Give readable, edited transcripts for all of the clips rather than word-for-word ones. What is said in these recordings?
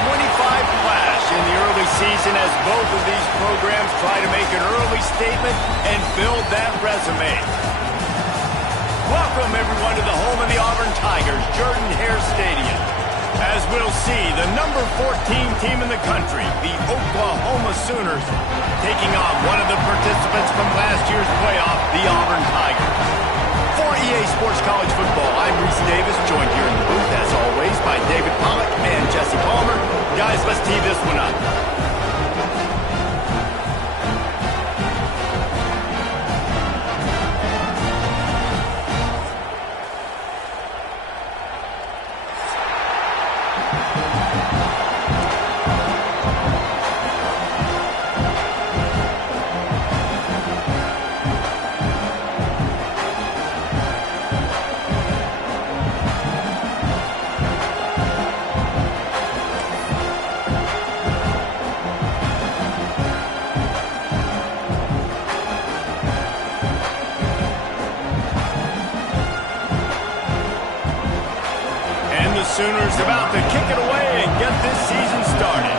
flash in the early season as both of these programs try to make an early statement and build that resume. Welcome, everyone, to the home of the Auburn Tigers, Jordan-Hare Stadium. As we'll see, the number 14 team in the country, the Oklahoma Sooners, taking on one of the participants from last year's playoff, the Auburn Tigers. For EA Sports College Football, I'm Reese Davis, joined here in the booth, as always, by David Pollack and Jesse Palmer. Guys, let's tee this one up. Sooners about to kick it away and get this season started.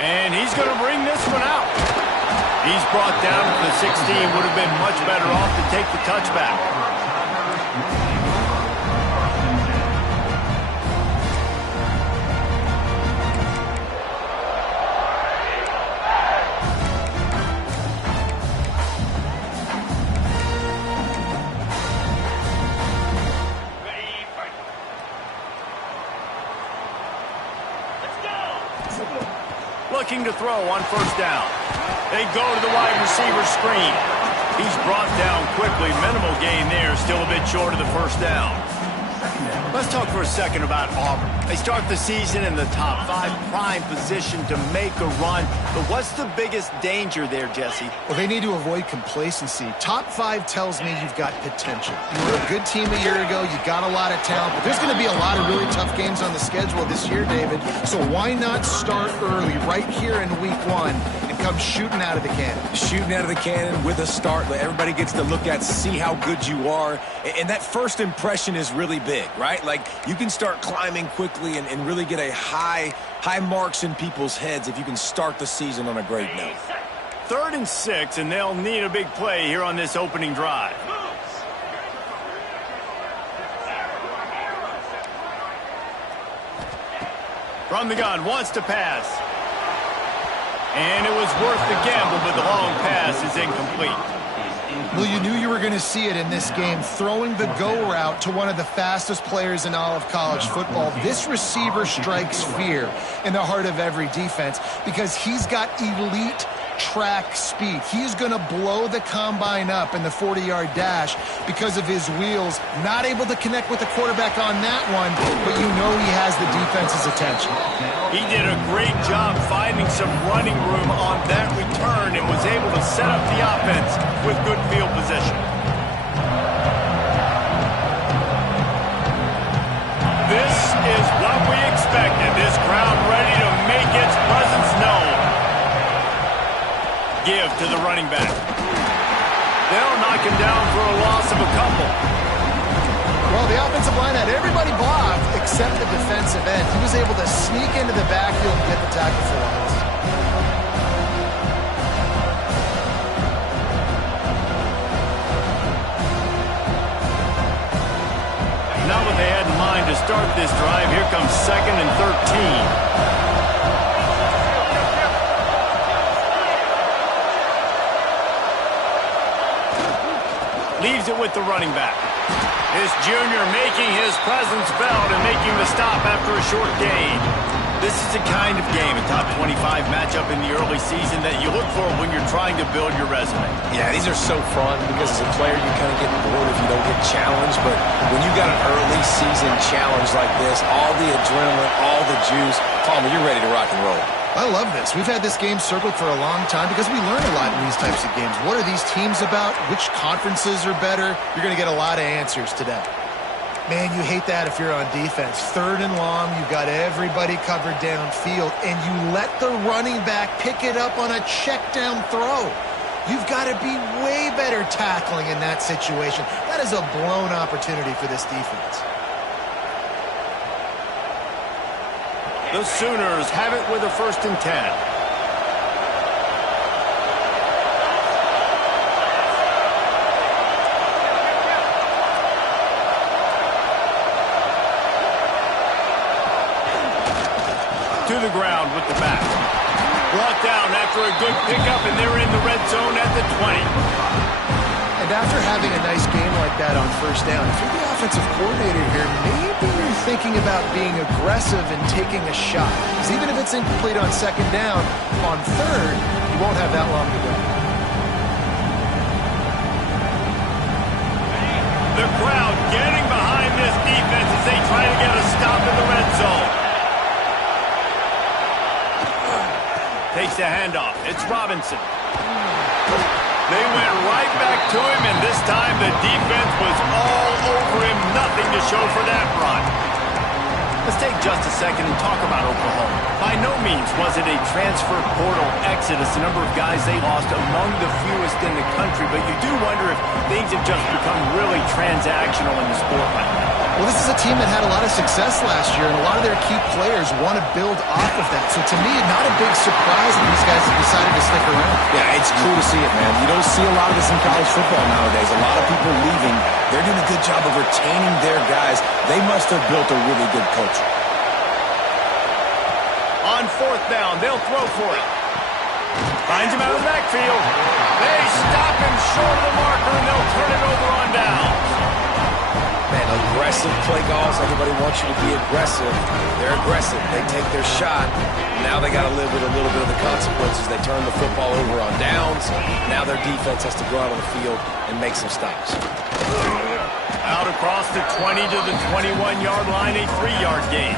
And he's going to bring this one out. He's brought down to the 16. Would have been much better off to take the touchback. Looking to throw on first down. They go to the wide receiver screen. He's brought down quickly. Minimal gain there. Still a bit short of the first down. Let's talk for a second about Auburn. They start the season in the top 5, prime position to make a run. But what's the biggest danger there, Jesse? Well, they need to avoid complacency. Top 5 tells me you've got potential. You were a good team a year ago. You got a lot of talent. But there's going to be a lot of really tough games on the schedule this year, David. So why not start early right here in week 1 and come shooting out of the cannon? Shooting out of the cannon with a start that everybody gets to look at, see how good you are. And that first impression is really big, right? Like, you can start climbing quickly and really get a high marks in people's heads if you can start the season on a great note. 3rd and 6, and they'll need a big play here on this opening drive. From the gun, wants to pass. And it was worth the gamble, but the long pass is incomplete. Well, you knew you were going to see it in this game, throwing the go route to one of the fastest players in all of college football. This receiver strikes fear in the heart of every defense because he's got elite track speed. He's going to blow the combine up in the 40-yard dash because of his wheels. Not able to connect with the quarterback on that one, but you know he has the defense's attention. He did a great job finding some running room on that return and was able to set up the offense with good field position. This is what we expected. This crowd ready to make its presence known. Give to the running back. They'll knock him down for a loss of a couple. Well, the offensive line had everybody blocked except the defensive end. He was able to sneak into the backfield and get the tackle for loss. Not what they had in mind to start this drive. Here comes 2nd and 13. Leaves it with the running back. This junior making his presence felt and making the stop after a short gain. This is the kind of game, a top 25 matchup in the early season that you look for when you're trying to build your resume. Yeah, these are so fun because as a player you kind of get bored if you don't get challenged. But when you got an early season challenge like this, all the adrenaline, all the juice, Palmer, you're ready to rock and roll. I love this. We've had this game circled for a long time because we learn a lot in these types of games. What are these teams about? Which conferences are better? You're going to get a lot of answers today. Man, you hate that if you're on defense. 3rd and long, you've got everybody covered downfield, and you let the running back pick it up on a check down throw. You've got to be way better tackling in that situation. That is a blown opportunity for this defense. The Sooners have it with a 1st and 10. To the ground with the back. Brought down after a good pickup, and they're in the red zone at the 20. And after having a nice game like that on 1st down, if you're the offensive coordinator here, maybe you're thinking about being aggressive and taking a shot. Because even if it's incomplete on 2nd down, on 3rd, you won't have that long to go. The crowd getting behind this defense as they try to get a stop in the red zone. Takes the handoff. It's Robinson. They went right back to him, and this time the defense was all over him. Nothing to show for that run. Let's take just a second and talk about Oklahoma. By no means was it a transfer portal exodus, the number of guys they lost among the fewest in the country, but you do wonder if things have just become really transactional in the sport right now. Well, this is a team that had a lot of success last year, and a lot of their key players want to build off of that. So to me, not a big surprise that these guys have decided to stick around. Yeah, it's cool to see it, man. You don't see a lot of this in college football nowadays. A lot of people leaving. They're doing a good job of retaining their guys. They must have built a really good culture. On 4th down, they'll throw for it. Finds him out of the backfield. They stop him short of the marker, and they'll turn it over on downs. Man, aggressive play calls. Everybody wants you to be aggressive. They're aggressive. They take their shot. Now they got to live with a little bit of the consequences. They turn the football over on downs. Now their defense has to go out on the field and make some stops. Out across the 20 to the 21-yard line, a 3-yard gain.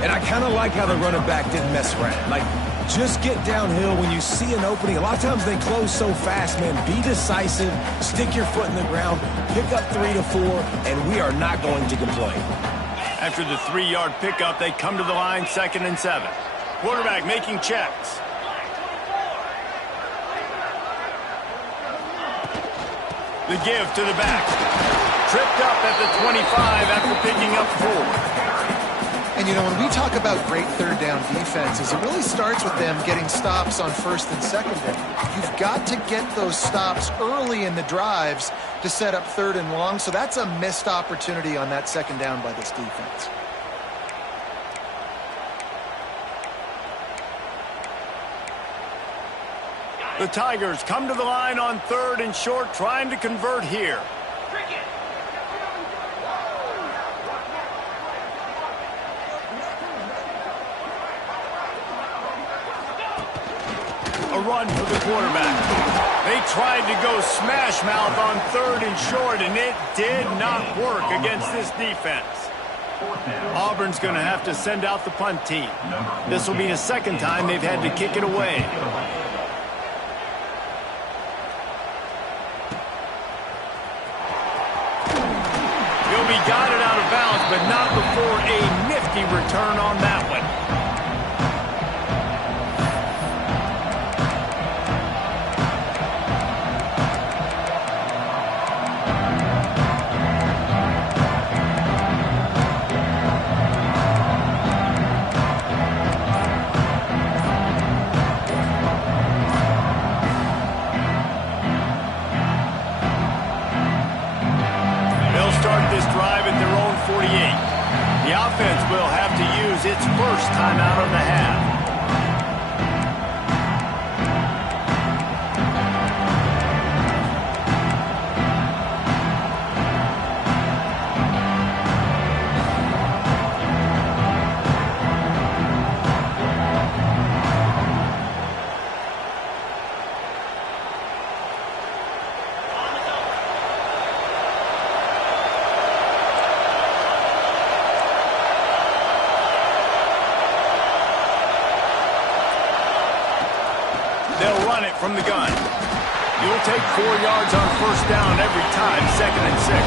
And I kind of like how the running back didn't mess around. Like, just get downhill when you see an opening. A lot of times they close so fast, man. Be decisive, stick your foot in the ground, pick up 3 to 4, and we are not going to complain. After the 3-yard pickup, they come to the line, 2nd and 7. Quarterback making checks. The give to the back. Tripped up at the 25 after picking up 4. And, you know, when we talk about great 3rd down defenses, it really starts with them getting stops on 1st and 2nd down. You've got to get those stops early in the drives to set up 3rd and long, so that's a missed opportunity on that 2nd down by this defense. The Tigers come to the line on 3rd and short, trying to convert here. A run for the quarterback. They tried to go smash mouth on 3rd and short, and it did not work against this defense. Auburn's going to have to send out the punt team. This will be the 2nd time they've had to kick it away. He'll be guided out of bounds, but not before a nifty return on that one. This drive at their own 48. The offense will have to use its first timeout of the half. They'll run it from the gun. You'll take 4 yards on 1st down every time, 2nd and 6.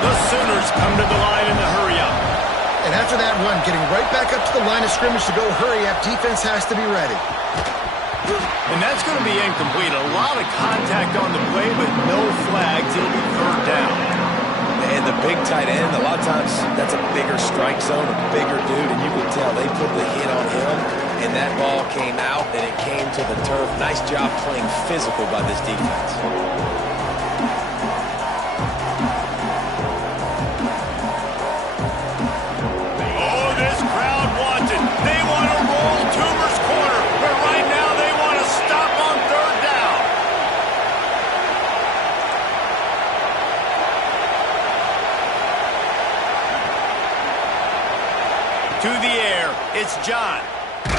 The Sooners come to the line in the hurry-up. And after that run, getting right back up to the line of scrimmage to go hurry-up, defense has to be ready. And that's going to be incomplete. A lot of contact on the play, but no flags. It'll be third down. And the big tight end, a lot of times that's a bigger strike zone, a bigger dude, and you can tell they put the hit on him, and that ball came out, and it came to the turf. Nice job playing physical by this defense. Oh, this crowd wants it. They want to roll Toomer's corner, but right now they want to stop on third down. To the air, it's John.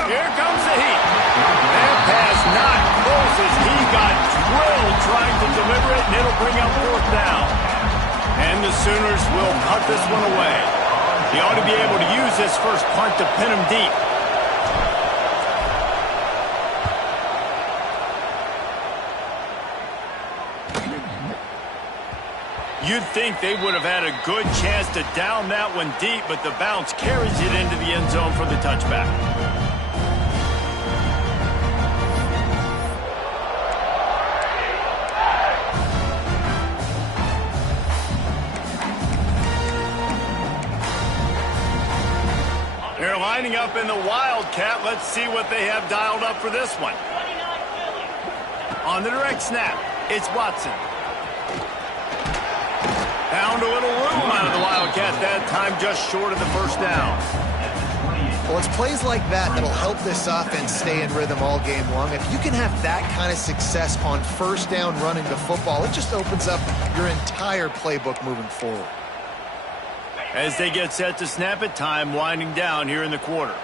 Here comes the heat. That pass not close as he got drilled trying to deliver it, and it'll bring up fourth down. And the Sooners will punt this one away. He ought to be able to use this first punt to pin him deep. You'd think they would have had a good chance to down that one deep, but the bounce carries it into the end zone for the touchback. They're lining up in the Wildcat. Let's see what they have dialed up for this one. On the direct snap, it's Watson. Found a little room out of the Wildcat that time, just short of the first down. Well, it's plays like that that'll help this offense stay in rhythm all game long. If you can have that kind of success on first down running the football, it just opens up your entire playbook moving forward. As they get set to snap it, time winding down here in the quarter.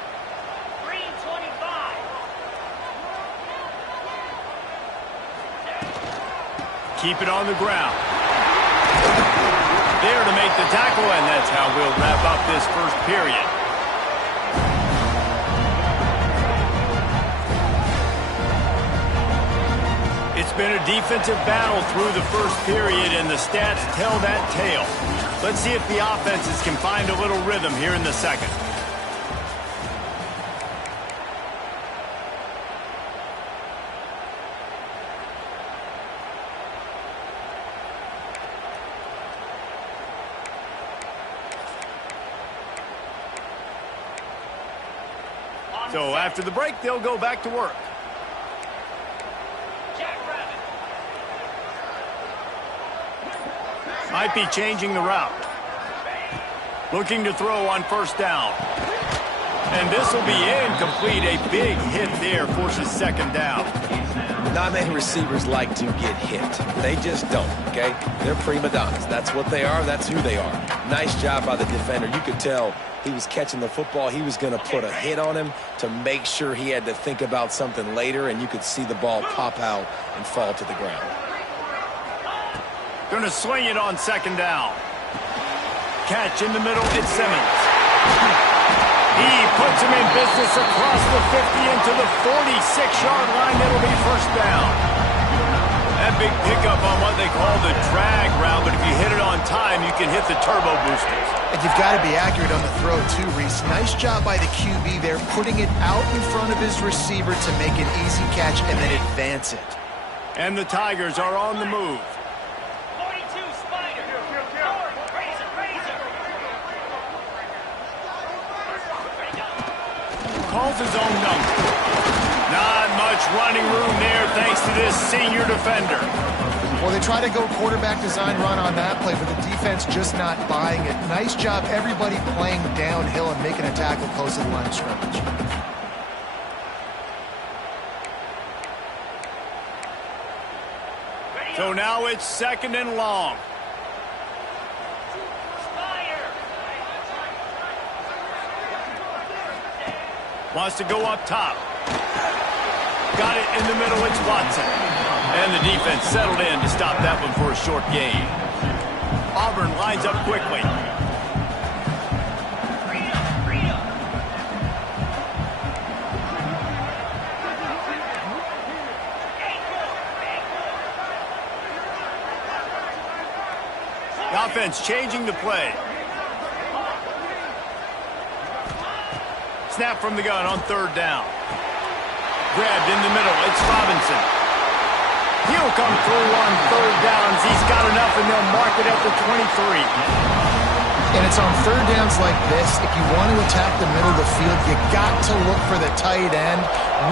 3:25. Keep it on the ground. There to make the tackle, and that's how we'll wrap up this first period. It's been a defensive battle through the first period, and the stats tell that tale. Let's see if the offenses can find a little rhythm here in the second. So after the break, they'll go back to work. Might be changing the route. Looking to throw on first down. And this will be incomplete. A big hit there forces second down. Not many receivers like to get hit. They just don't, okay? They're prima donnas. That's what they are. That's who they are. Nice job by the defender. You could tell he was catching the football. He was going to put a hit on him to make sure he had to think about something later, and you could see the ball pop out and fall to the ground. Going to swing it on second down. Catch in the middle, it's Simmons. He puts him in business across the 50 into the 46-yard line. It'll be first down. That big pickup on what they call the drag route, but if you hit it on time, you can hit the turbo boosters. And you've got to be accurate on the throw too, Reese. Nice job by the QB there, putting it out in front of his receiver to make an easy catch and then advance it. And the Tigers are on the move. 42 Spider. Razor. Calls his own number. Not much running room there thanks to this senior defender. Well, they try to go quarterback design run on that play, but the defense just not buying it. Nice job, everybody playing downhill and making a tackle close to the line of scrimmage. So now it's second and long. Wants to go up top. Got it in the middle, it's Watson. And the defense settled in to stop that one for a short gain. Auburn lines up quickly. Got offense changing the play. Snap from the gun on third down. Grabbed in the middle. It's Robinson. He'll come through on third downs. He's got enough, and they'll mark it at the 23. And it's on third downs like this. If you want to attack the middle of the field, you got to look for the tight end.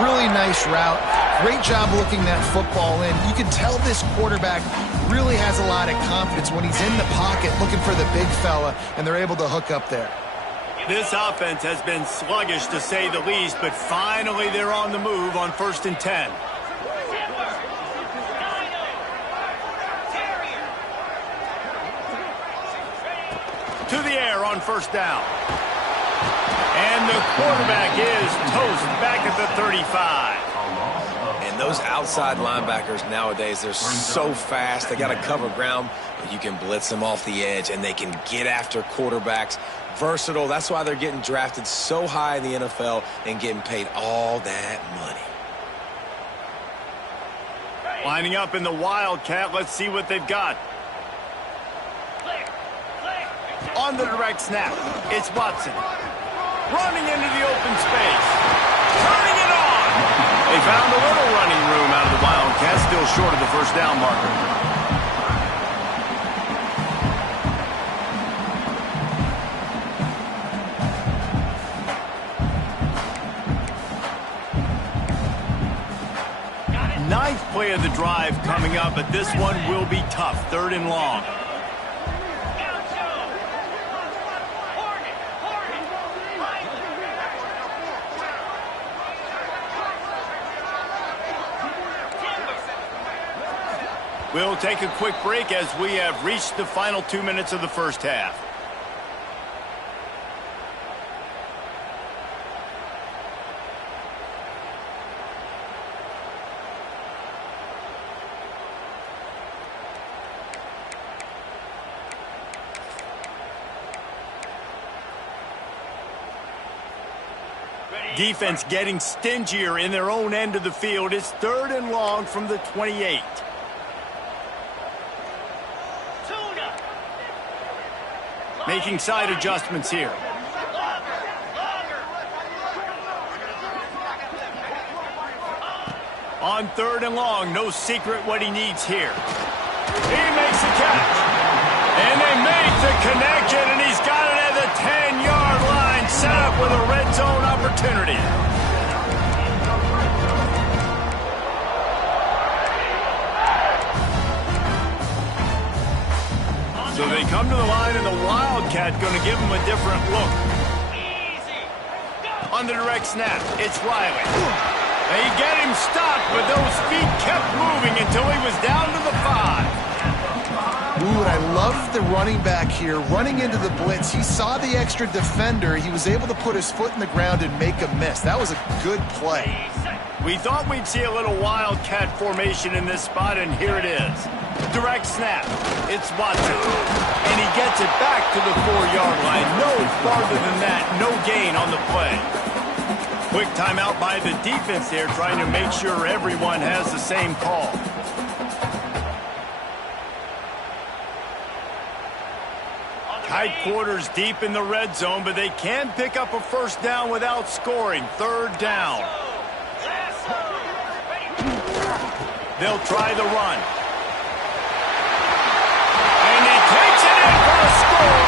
Really nice route. Great job looking that football in. You can tell this quarterback really has a lot of confidence when he's in the pocket looking for the big fella, and they're able to hook up there. This offense has been sluggish, to say the least, but finally they're on the move on 1st and 10. To the air on 1st down. And the quarterback is toast back at the 35. And those outside linebackers nowadays, they're so fast. They got to cover ground, but you can blitz them off the edge, and they can get after quarterbacks. Versatile. That's why they're getting drafted so high in the NFL and getting paid all that money. Lining up in the Wildcat. Let's see what they've got. On the direct snap, it's Watson. Running into the open space. Turning it on. They found a little running room out of the Wildcats, still short of the 1st down marker. Ninth play of the drive coming up, but this one will be tough. 3rd and long. We'll take a quick break as we have reached the final 2 minutes of the 1st half. Defense getting stingier in their own end of the field. It's 3rd and long from the 28. Making side adjustments here. On 3rd and long, no secret what he needs here. He makes the catch. And they make the connection, and he's got it at the 10-yard line, set up with a red zone opportunity. So they come to the line, and the Wildcat going to give him a different look. On the direct snap, it's Riley. They get him stopped, but those feet kept moving until he was down to the 5. Ooh, and I love the running back here running into the blitz. He saw the extra defender. He was able to put his foot in the ground and make a miss. That was a good play. We thought we'd see a little Wildcat formation in this spot, and here it is. Direct snap. It's Watson. And he gets it back to the 4-yard line. No farther than that. No gain on the play. Quick timeout by the defense there, trying to make sure everyone has the same call. Tight quarters deep in the red zone, but they can pick up a 1st down without scoring. 3rd down. They'll try the run. And he takes it in for a score.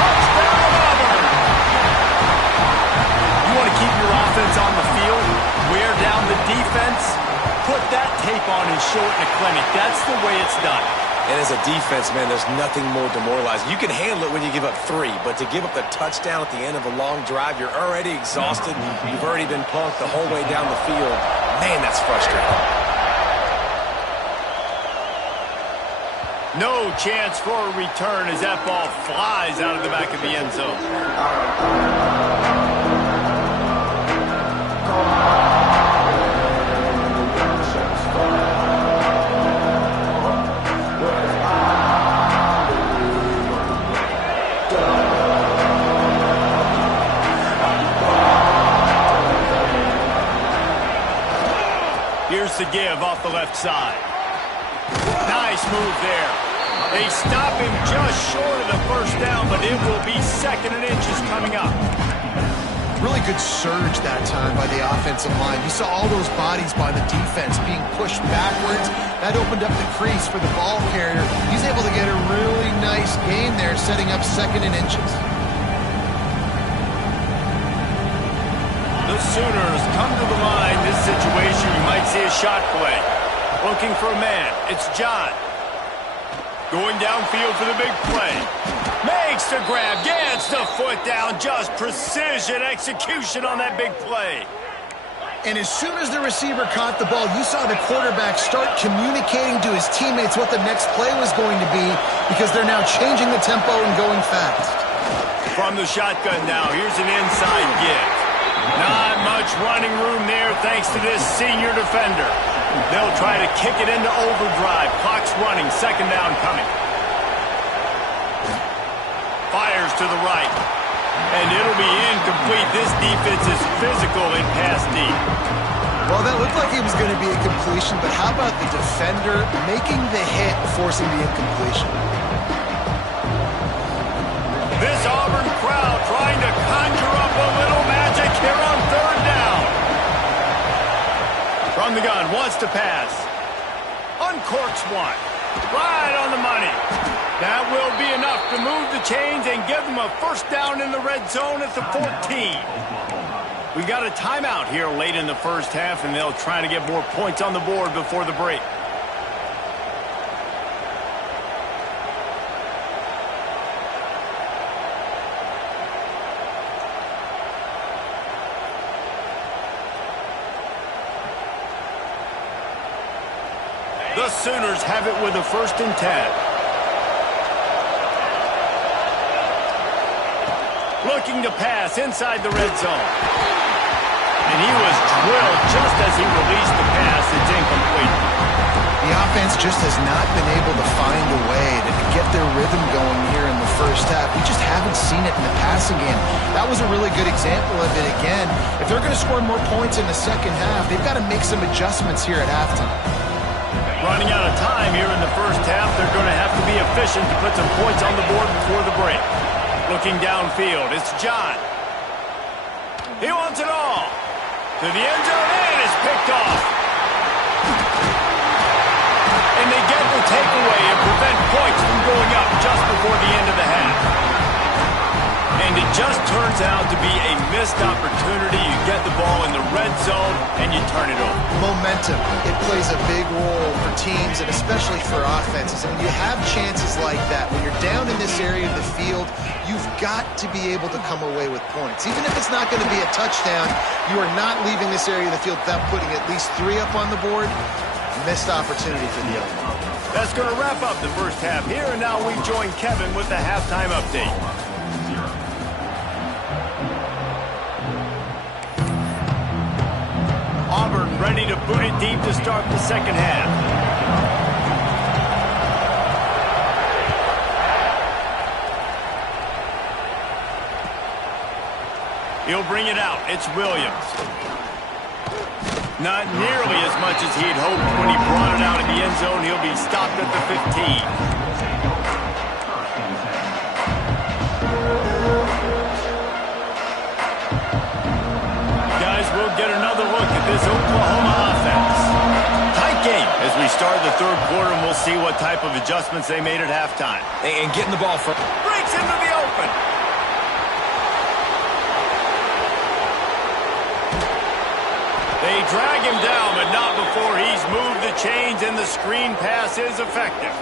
Touchdown, Auburn. You want to keep your offense on the field, wear down the defense, put that tape on and show it in a clinic. That's the way it's done. And as a defense, man, there's nothing more demoralizing. You can handle it when you give up 3, but to give up the touchdown at the end of a long drive, you're already exhausted. You've already been punked the whole way down the field. Man, that's frustrating. No chance for a return as that ball flies out of the back of the end zone. Here's the give off the left side. Nice move there. They stop him just short of the first down, but it will be 2nd and inches coming up. Really good surge that time by the offensive line. You saw all those bodies by the defense being pushed backwards. That opened up the crease for the ball carrier. He's able to get a really nice gain there, setting up 2nd and inches. The Sooners come to the line. This situation, you might see a shot play. Looking for a man. It's John. Going downfield for the big play. Makes the grab. Gets the foot down. Just precision execution on that big play. And as soon as the receiver caught the ball, you saw the quarterback start communicating to his teammates what the next play was going to be, because they're now changing the tempo and going fast. From the shotgun now, here's an inside give. Not much running room there thanks to this senior defender. They'll try to kick it into overdrive. Clock's running. 2nd down coming. Fires to the right. And it'll be incomplete. This defense is physical in pass deep. Well, that looked like it was going to be a completion, but how about the defender making the hit, forcing the incompletion? This Auburn crowd trying to conjure up a little magic here on 3rd down. From the gun, wants to pass. Uncorks one. Right on the money. That will be enough to move the chains and give them a 1st down in the red zone at the 14. We got a timeout here late in the 1st half, and they'll try to get more points on the board before the break. The Sooners have it with a 1st and 10. Looking to pass inside the red zone. And he was drilled just as he released the pass. It's incomplete. The offense just has not been able to find a way to get their rhythm going here in the 1st half. We just haven't seen it in the passing game. That was a really good example of it again. If they're going to score more points in the 2nd half, they've got to make some adjustments here at halftime. Running out of time here in the 1st half. They're going to have to be efficient to put some points on the board before the break. Looking downfield, it's John. He wants it all. To the end zone, and it's picked off. And they get the takeaway and prevent points from going up just before the end of the half. And it just turns out to be a missed opportunity. You get the ball in the red zone, and you turn it over. Momentum. It plays a big role for teams and especially for offenses. And when you have chances like that, when you're down in this area of the field, you've got to be able to come away with points. Even if it's not going to be a touchdown, you are not leaving this area of the field without putting at least 3 up on the board. Missed opportunity for the other. That's going to wrap up the 1st half here, and now we join Kevin with the halftime update. Auburn ready to boot it deep to start the 2nd half. He'll bring it out. It's Williams. Not nearly as much as he'd hoped when he brought it out in the end zone. He'll be stopped at the 15. We'll get another look at this Oklahoma offense. Tight game as we start the 3rd quarter, and we'll see what type of adjustments they made at halftime. And getting the ball from... Breaks into the open. They drag him down, but not before he's moved the chains, and the screen pass is effective.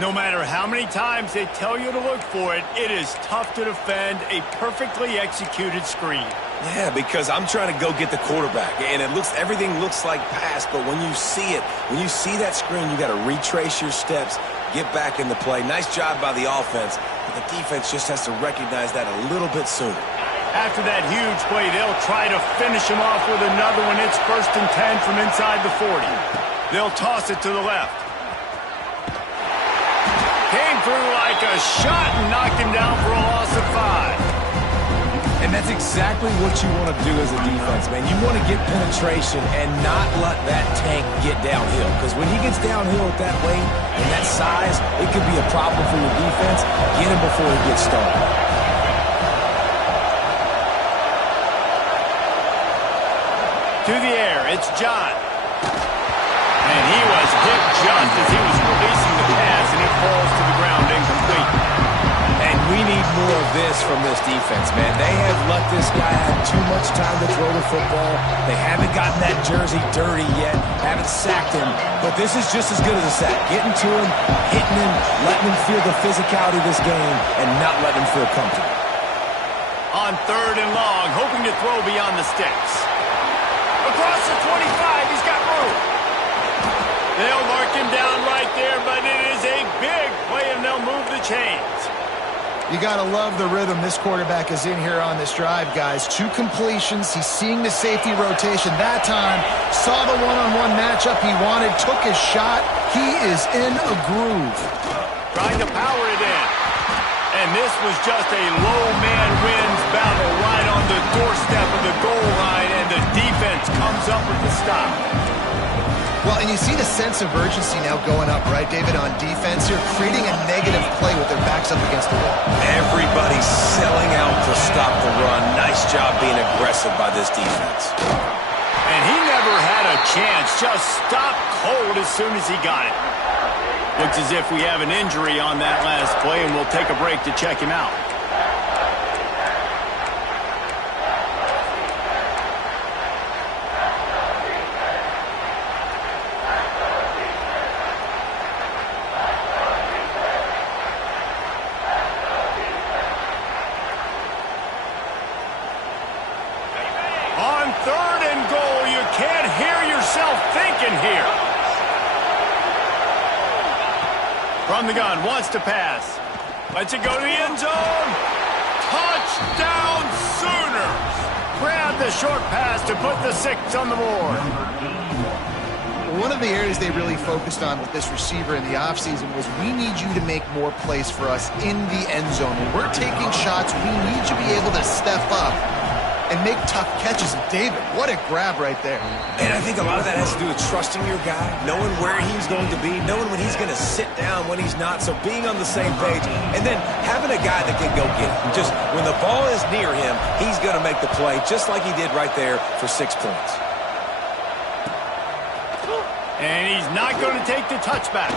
No matter how many times they tell you to look for it, it is tough to defend a perfectly executed screen. Yeah, because I'm trying to go get the quarterback, and everything looks like pass, but when you see it, when you see that screen, you got to retrace your steps, get back in the play. Nice job by the offense, but the defense just has to recognize that a little bit sooner. After that huge play, they'll try to finish him off with another one. It's 1st and 10 from inside the 40. They'll toss it to the left. Came through like a shot and knocked him down for a loss of 5. And that's exactly what you want to do as a defense, man. You want to get penetration and not let that tank get downhill. Because when he gets downhill at that weight and that size, it could be a problem for your defense. Get him before he gets started. To the air, it's John. And he was hit just as he was releasing the pass, and it falls to the ground incomplete. And we need more of this from this defense, man. They have let this guy have too much time to throw the football. They haven't gotten that jersey dirty yet, haven't sacked him. But this is just as good as a sack. Getting to him, hitting him, letting him feel the physicality of this game, and not letting him feel comfortable. On 3rd and long, hoping to throw beyond the sticks. Across the 25, he's got room. They'll mark him down right there, but it is a big play, and they'll move the chains. You got to love the rhythm this quarterback is in here on this drive, guys. 2 completions. He's seeing the safety rotation that time. Saw the one-on-one matchup he wanted, took his shot. He is in a groove. Trying to power it in. And this was just a low man wins battle right on the doorstep of the goal line, and the defense comes up with the stop. Well, and you see the sense of urgency now going up, right, David, on defense here, creating a negative play with their backs up against the wall. Everybody's selling out to stop the run. Nice job being aggressive by this defense. And he never had a chance. Just stopped cold as soon as he got it. Looks as if we have an injury on that last play, and we'll take a break to check him out. On 3rd and goal, you can't hear yourself thinking here. From the gun, wants to pass. Lets it go to the end zone. Touchdown Sooners! Grab the short pass to put the 6 on the board. One of the areas they really focused on with this receiver in the offseason was we need you to make more plays for us in the end zone. When we're taking shots, we need you to be able to step up and make tough catches. And David, what a grab right there. And I think a lot of that has to do with trusting your guy, knowing where he's going to be, knowing when he's going to sit down, when he's not, so being on the same page, and then having a guy that can go get it. Just when the ball is near him, he's going to make the play, just like he did right there for 6 points. And he's not going to take the touchback.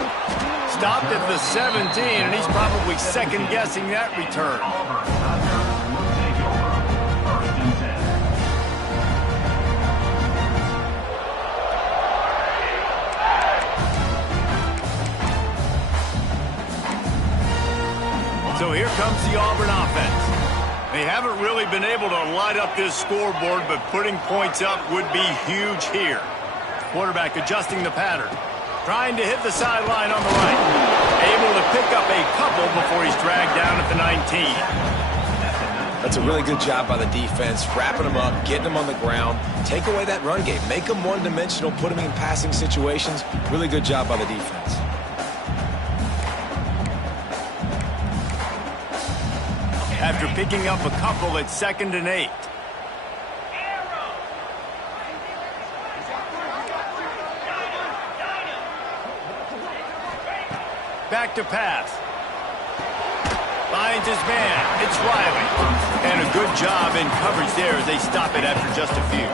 Stopped at the 17, and he's probably second-guessing that return. So here comes the Auburn offense. They haven't really been able to light up this scoreboard, but putting points up would be huge here. Quarterback adjusting the pattern. Trying to hit the sideline on the right. Able to pick up a couple before he's dragged down at the 19. That's a really good job by the defense, wrapping them up, getting them on the ground, take away that run game, make them one-dimensional, put them in passing situations. Really good job by the defense. After picking up a couple at 2nd and 8. Back to pass. Finds his man. It's Riley. And a good job in coverage there as they stop it after just a few.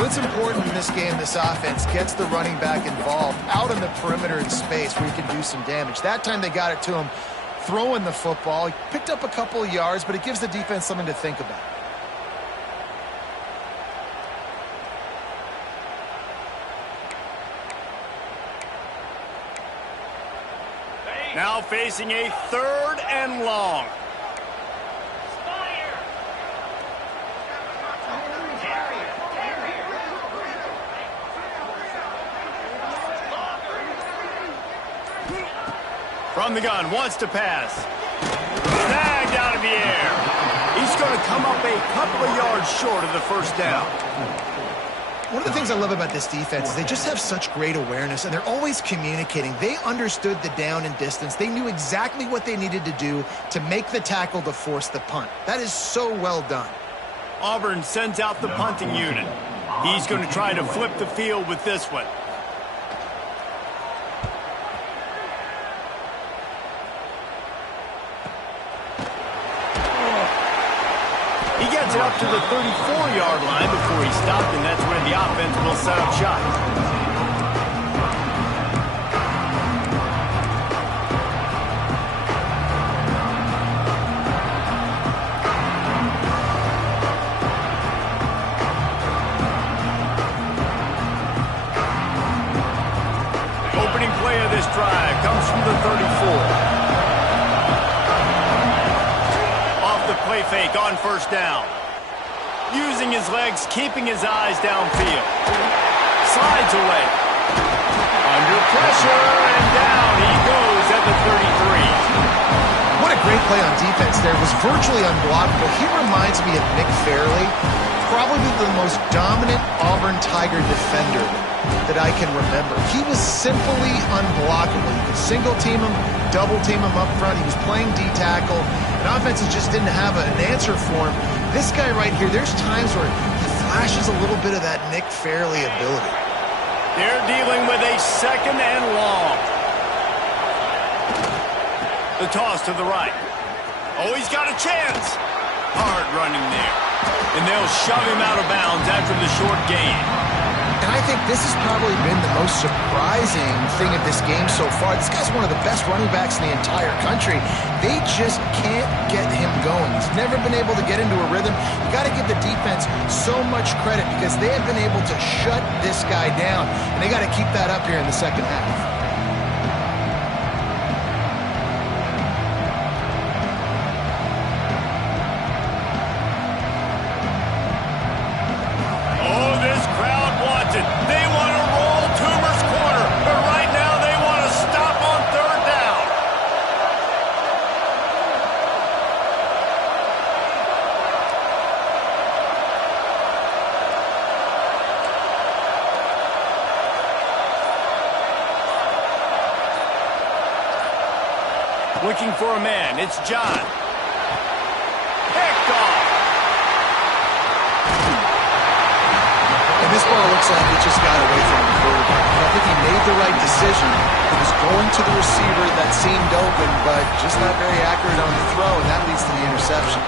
What's important in this game, this offense gets the running back involved out on the perimeter in space where he can do some damage. That time they got it to him throwing the football. He picked up a couple of yards, but it gives the defense something to think about. Now facing a 3rd and long. From the gun, wants to pass. Snagged out of the air. He's going to come up a couple of yards short of the 1st down. One of the things I love about this defense is they just have such great awareness, and they're always communicating. They understood the down and distance. They knew exactly what they needed to do to make the tackle to force the punt. That is so well done. Auburn sends out the punting unit. He's going to try to flip the field with this one. He gets it up to the 34-yard line before he stopped, and that's where the offense will set up shop. Drive comes from the 34. Off the play fake on first down. Using his legs, keeping his eyes downfield. Slides away. Under pressure, and down he goes at the 33. What a great play on defense there. It was virtually unblockable. He reminds me of Nick Fairley, probably the most dominant Auburn Tiger defender that I can remember. He was simply unblockable. You could single team him, double team him up front. He was playing D-tackle, and offenses just didn't have an answer for him. This guy right here, there's times where he flashes a little bit of that Nick Fairley ability. They're dealing with a second and long. The toss to the right. Oh, he's got a chance. Hard running there. And they'll shove him out of bounds after the short gain. And I think this has probably been the most surprising thing of this game so far. This guy's one of the best running backs in the entire country. They just can't get him going. He's never been able to get into a rhythm. You got to give the defense so much credit because they have been able to shut this guy down. And they got to keep that up here in the second half. Looking for a man. It's John. Picked off. And this ball looks like it just got away from the quarterback. I think he made the right decision. He was going to the receiver that seemed open, but just not very accurate on the throw, and that leads to the interception.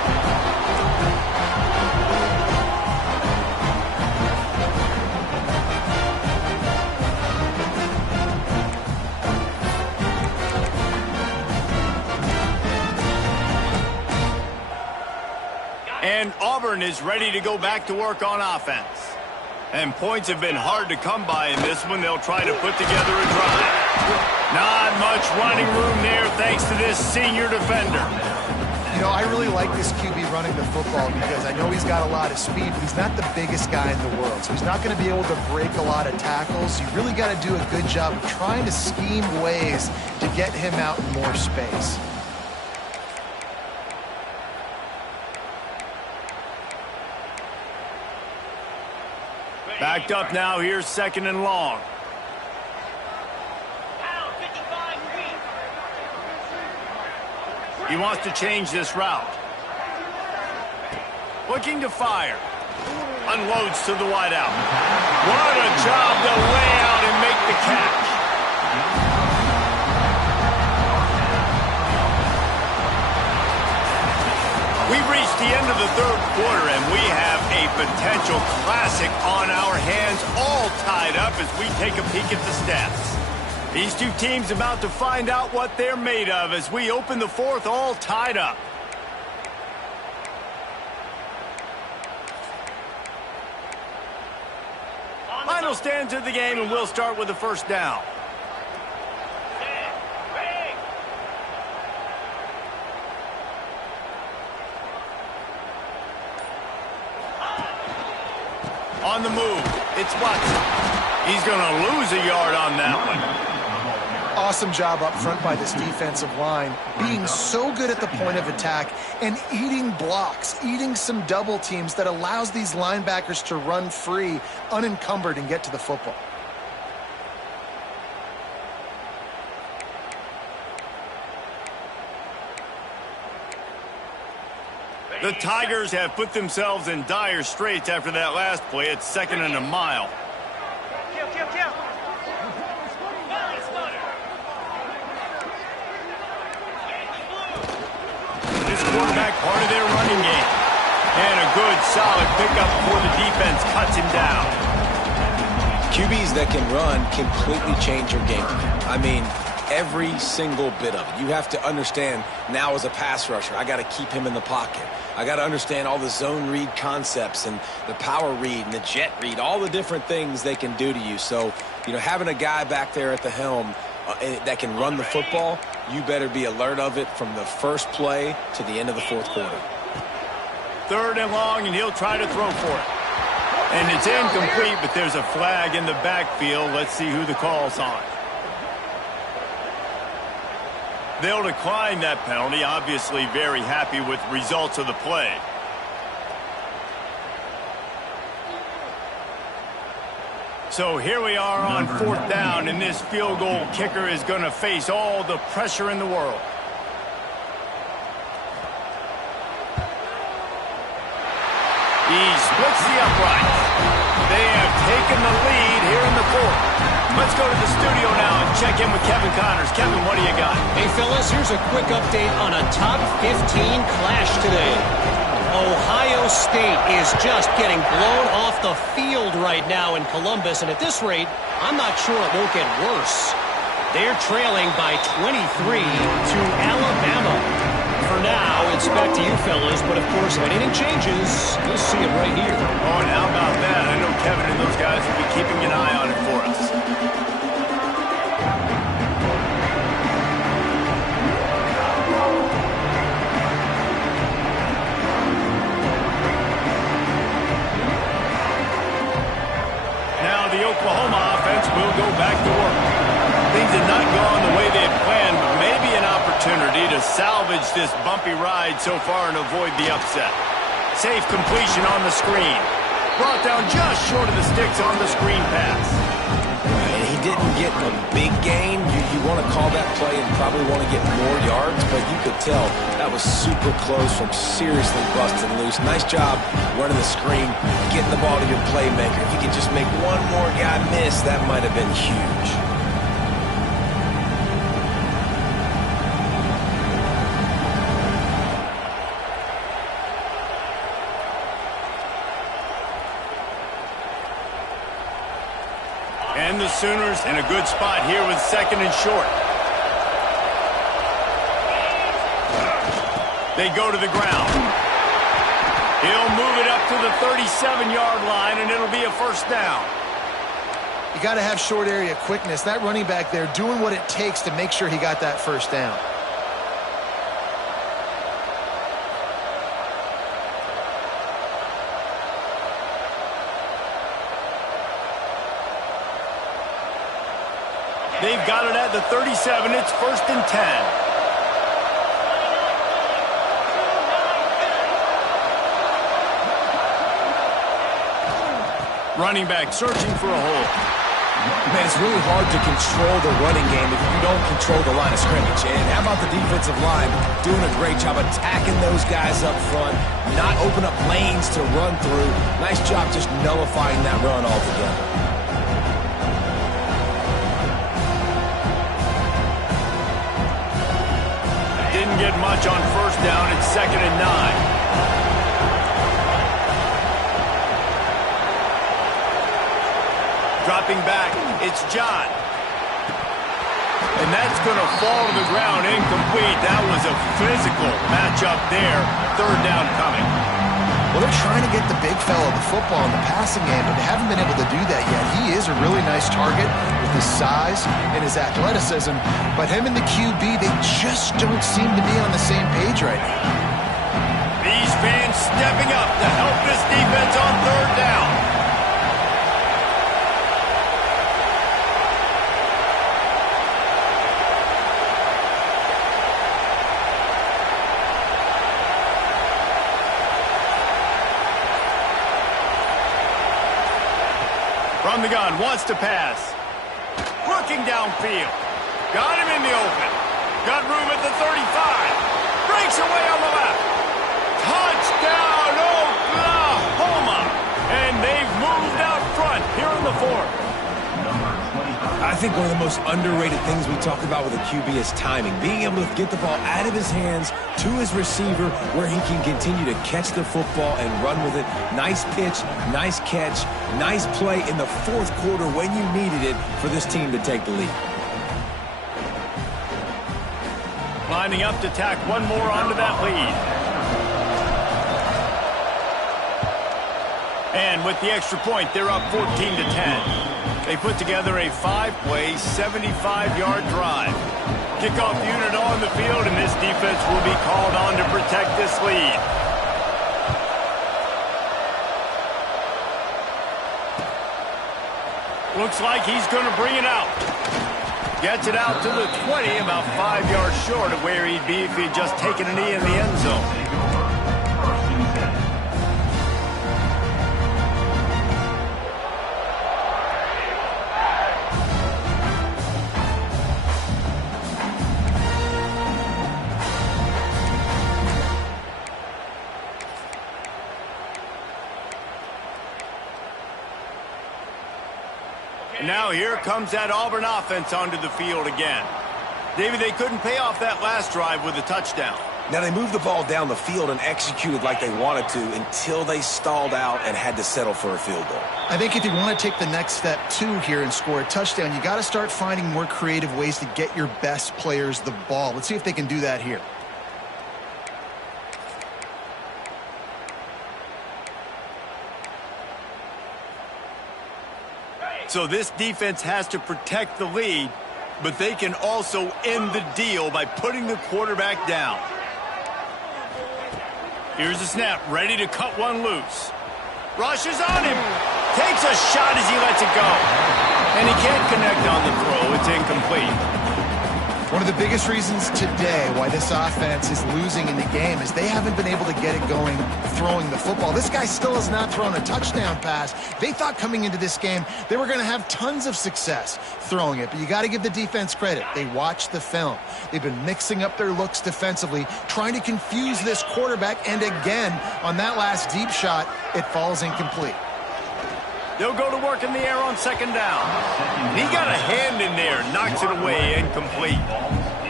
And Auburn is ready to go back to work on offense. And points have been hard to come by in this one. They'll try to put together a drive. Not much running room there thanks to this senior defender. You know, I really like this QB running the football because I know he's got a lot of speed, but he's not the biggest guy in the world. So he's not going to be able to break a lot of tackles. You really got to do a good job of trying to scheme ways to get him out in more space. Backed up now, here's second and long. He wants to change this route. Looking to fire. Unloads to the wideout. What a job to lay out and make the catch. We've reached the end of the third quarter, and we have a potential classic on our hands, all tied up as we take a peek at the stats. These two teams about to find out what they're made of as we open the fourth, all tied up. Final stands of the game, and we'll start with the first down. On the move, it's Watson. He's going to lose a yard on that one. Awesome job up front by this defensive line, being so good at the point of attack and eating blocks, eating some double teams that allows these linebackers to run free, unencumbered, and get to the football. The Tigers have put themselves in dire straits after that last play. It's 2nd and a mile. This quarterback part of their running game. And a good, solid pickup before the defense cuts him down. QBs that can run completely change your game. I mean, every single bit of it. You have to understand now as a pass rusher, I got to keep him in the pocket. I got to understand all the zone read concepts and the power read and the jet read, all the different things they can do to you. So, having a guy back there at the helm that can run the football, you better be alert of it from the first play to the end of the fourth quarter. 3rd and long, and he'll try to throw for it. And it's incomplete, but there's a flag in the backfield. Let's see who the call's on. They'll decline that penalty, obviously very happy with results of the play. So here we are on 4th down, and this field goal kicker is going to face all the pressure in the world. He splits the uprights. They have taken the lead here in the 4th. Let's go to the studio now and check in with Kevin Connors. Kevin, what do you got? Hey, fellas, here's a quick update on a top 15 clash today. Ohio State is just getting blown off the field right now in Columbus, and at this rate, I'm not sure it won't get worse. They're trailing by 23 to Alabama. For now, it's back to you, fellas, but of course, if anything changes, you'll see it right here. Oh, and how about that? I know Kevin and those guys will be keeping an eye on it for us. Now the Oklahoma offense will go back to work. Things have not gone the way they had planned, but maybe an opportunity to salvage this bumpy ride so far and avoid the upset. Safe completion on the screen. Brought down just short of the sticks on the screen pass. And he didn't get a big gain. You want to call that play and probably want to get more yards, but you could tell that was super close from seriously busting loose. Nice job running the screen, getting the ball to your playmaker. If you could just make one more guy miss, that might have been huge. And the Sooners in a good spot here with 2nd and short. They go to the ground. He'll move it up to the 37-yard line, and it'll be a 1st down. You got to have short area quickness. That running back there doing what it takes to make sure he got that 1st down. They've got it at the 37. It's 1st and 10. Running back searching for a hole. Man, it's really hard to control the running game if you don't control the line of scrimmage. And how about the defensive line doing a great job attacking those guys up front, not open up lanes to run through. Nice job just nullifying that run altogether. Didn't get much on 1st down. It's 2nd and 9. Dropping back, it's John. And that's going to fall to the ground incomplete. That was a physical matchup there. 3rd down coming. Well, they're trying to get the big fella the football in the passing game, but they haven't been able to do that yet. He is a really nice target with his size and his athleticism, but him and the QB, they just don't seem to be on the same page right now. These fans stepping up to help this defense on 3rd down. gun, wants to pass. Looking downfield. Got him in the open. Got room at the 35. Breaks away on the left. Touchdown, Oklahoma! And they've moved out front here in the fourth. I think one of the most underrated things we talk about with a QB is timing. Being able to get the ball out of his hands to his receiver where he can continue to catch the football and run with it. Nice pitch, nice catch, nice play in the fourth quarter when you needed it for this team to take the lead. Lining up to tack one more onto that lead. And with the extra point, they're up 14-10. They put together a 5-play, 75-yard drive. Kickoff unit on the field, and this defense will be called on to protect this lead. Looks like he's going to bring it out. Gets it out to the 20, about 5 yards short of where he'd be if he'd just taken a knee in the end zone. Now here comes that Auburn offense onto the field again. David, they couldn't pay off that last drive with a touchdown. Now they moved the ball down the field and executed like they wanted to until they stalled out and had to settle for a field goal. I think if you want to take the next step, too, here and score a touchdown, you got to start finding more creative ways to get your best players the ball. Let's see if they can do that here. So this defense has to protect the lead, but they can also end the deal by putting the quarterback down. Here's the snap, ready to cut one loose. Rushes on him. Takes a shot as he lets it go. And he can't connect on the throw. It's incomplete. One of the biggest reasons today why this offense is losing in the game is they haven't been able to get it going throwing the football. This guy still has not thrown a touchdown pass. They thought coming into this game they were going to have tons of success throwing it, but you got to give the defense credit. They watched the film. They've been mixing up their looks defensively, trying to confuse this quarterback, and again, on that last deep shot, it falls incomplete. They'll go to work in the air on second down. And he got a hand in there, knocks it away, incomplete.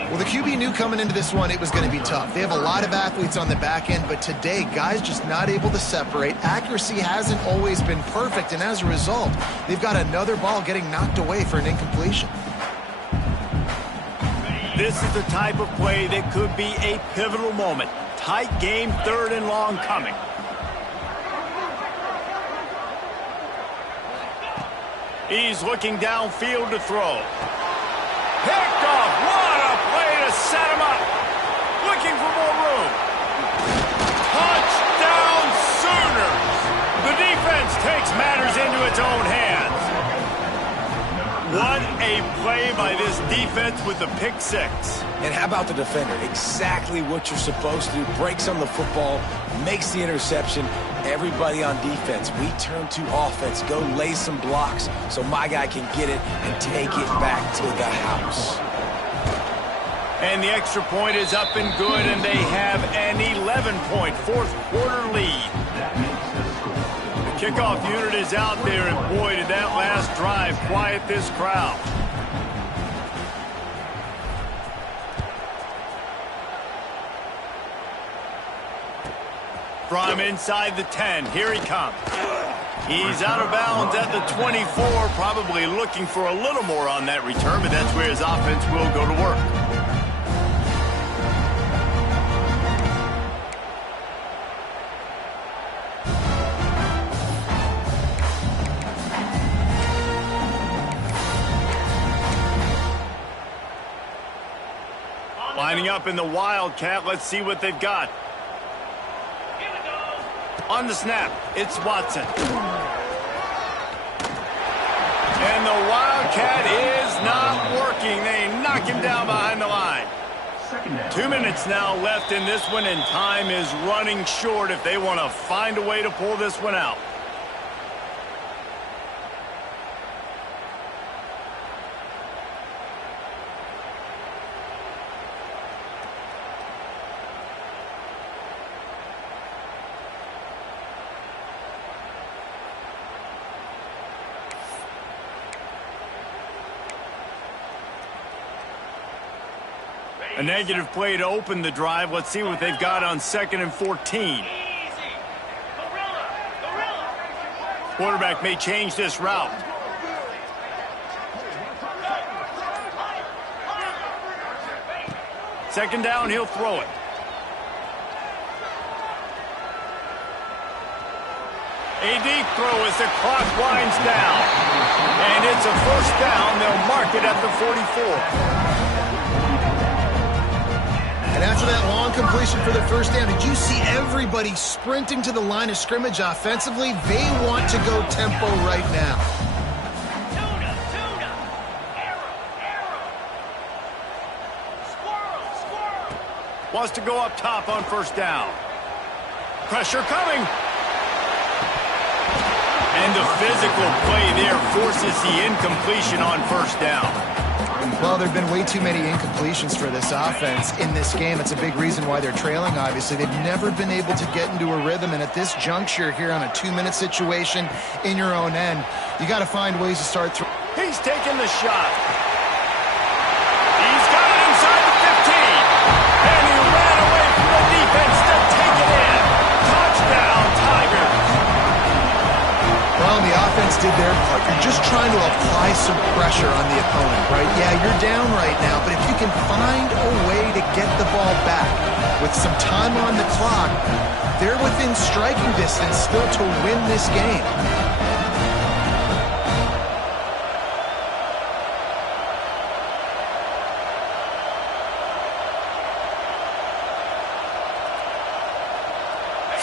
Well, the QB knew coming into this one it was going to be tough. They have a lot of athletes on the back end, but today, guys just not able to separate. Accuracy hasn't always been perfect, and as a result, they've got another ball getting knocked away for an incompletion. This is the type of play that could be a pivotal moment. Tight game, third and long coming. He's looking downfield to throw. Picked off. What a play to set him up. Looking for more room. Touchdown Sooners. The defense takes matters into its own hands. What a play by this defense with the pick six. And how about the defender? Exactly what you're supposed to do. Breaks on the football, makes the interception. Everybody on defense, we turn to offense. Go lay some blocks so my guy can get it and take it back to the house. And the extra point is up and good, and they have an 11-point fourth-quarter lead. The kickoff unit is out there, and boy, did that last drive quiet this crowd. From inside the 10, here he comes. He's out of bounds at the 24, probably looking for a little more on that return, but that's where his offense will go to work. Lining up in the Wildcat, let's see what they've got. On the snap, it's Watson. And the Wildcat is not working. They knock him down behind the line. 2 minutes now left in this one, and time is running short if they want to find a way to pull this one out. A negative play to open the drive. Let's see what they've got on 2nd and 14. Quarterback may change this route. Second down, he'll throw it. A deep throw as the clock winds down. And it's a first down. They'll mark it at the 44. And after that long completion for the first down, did you see everybody sprinting to the line of scrimmage offensively? They want to go tempo right now. Tuna. Arrow. Squirrel. Wants to go up top on first down. Pressure coming. And the physical play there forces the incompletion on first down. Well, there have been way too many incompletions for this offense in this game. It's a big reason why they're trailing, obviously. They've never been able to get into a rhythm, and at this juncture here on a 2-minute situation in your own end, you got to find ways to start throwing. He's taking the shot. He's got it inside the 15. And he ran away from the defense to take it in. Touchdown, Tigers. Well, the offense did their part. You're just trying to apply some pressure on the opponent, right? Yeah, you're down right now, but if you can find a way to get the ball back with some time on the clock, they're within striking distance still to win this game.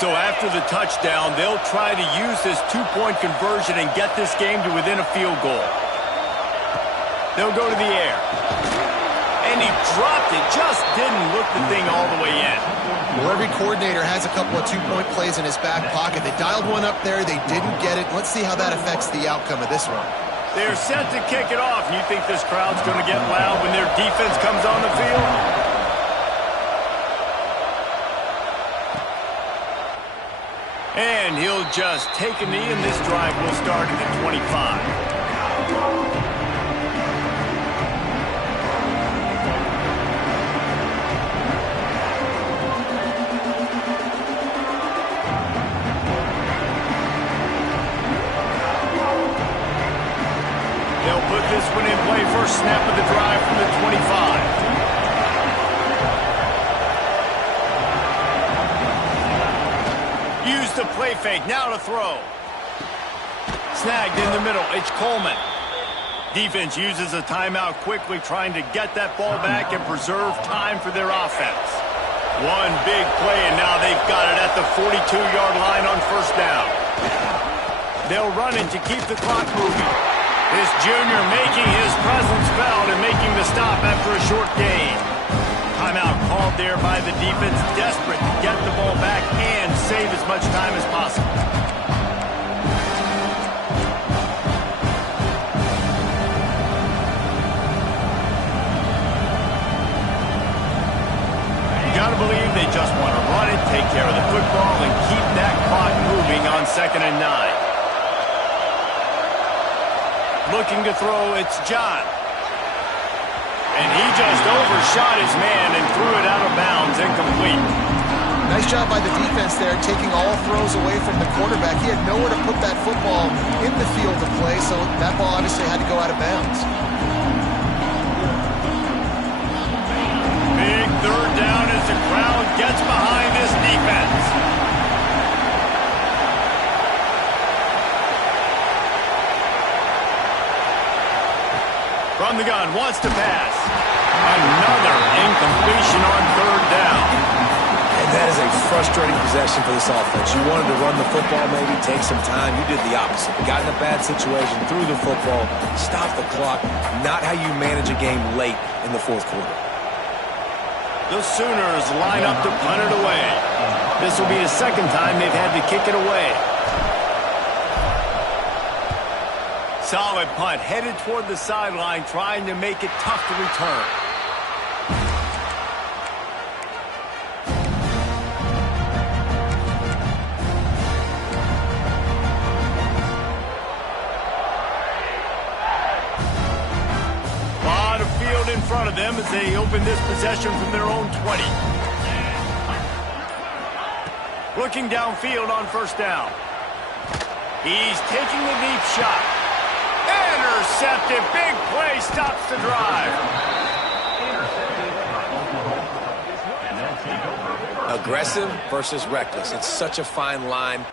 So after the touchdown, they'll try to use this two-point conversion and get this game to within a field goal. They'll go to the air. And he dropped it, just didn't look the thing all the way in. Well, every coordinator has a couple of two-point plays in his back pocket. They dialed one up there, they didn't get it. Let's see how that affects the outcome of this one. They're set to kick it off. You think this crowd's going to get loud when their defense comes on the field? And he'll just take a knee, and this drive will start at the 25. They'll put this one in play. First snap of the drive from the 25. Use the play fake, now to throw. Snagged in the middle, it's Coleman. Defense uses a timeout quickly, trying to get that ball back and preserve time for their offense. One big play, and now they've got it at the 42-yard line on first down. They'll run it to keep the clock moving. This junior making his presence felt and making the stop after a short gain. Timeout called there by the defense, desperate to get the ball back and save as much time as possible. You gotta believe they just want to run it, take care of the football, and keep that clock moving on 2nd and 9. Looking to throw, it's John. And he just overshot his man and threw it out of bounds, incomplete. Nice job by the defense there, taking all throws away from the quarterback. He had nowhere to put that football in the field of play, so that ball obviously had to go out of bounds. Big third down as the crowd gets behind this defense. From the gun, wants to pass. Another incompletion on third down. And that is a frustrating possession for this offense. You wanted to run the football, maybe take some time. You did the opposite. Got in a bad situation, threw the football, stopped the clock. Not how you manage a game late in the fourth quarter. The Sooners line up to punt it away. This will be the second time they've had to kick it away. Solid punt, headed toward the sideline, trying to make it tough to return. A lot of field in front of them as they open this possession from their own 20. Looking downfield on first down. He's taking the deep shot. Intercepted. Big play stops the drive. Aggressive versus reckless. It's such a fine line.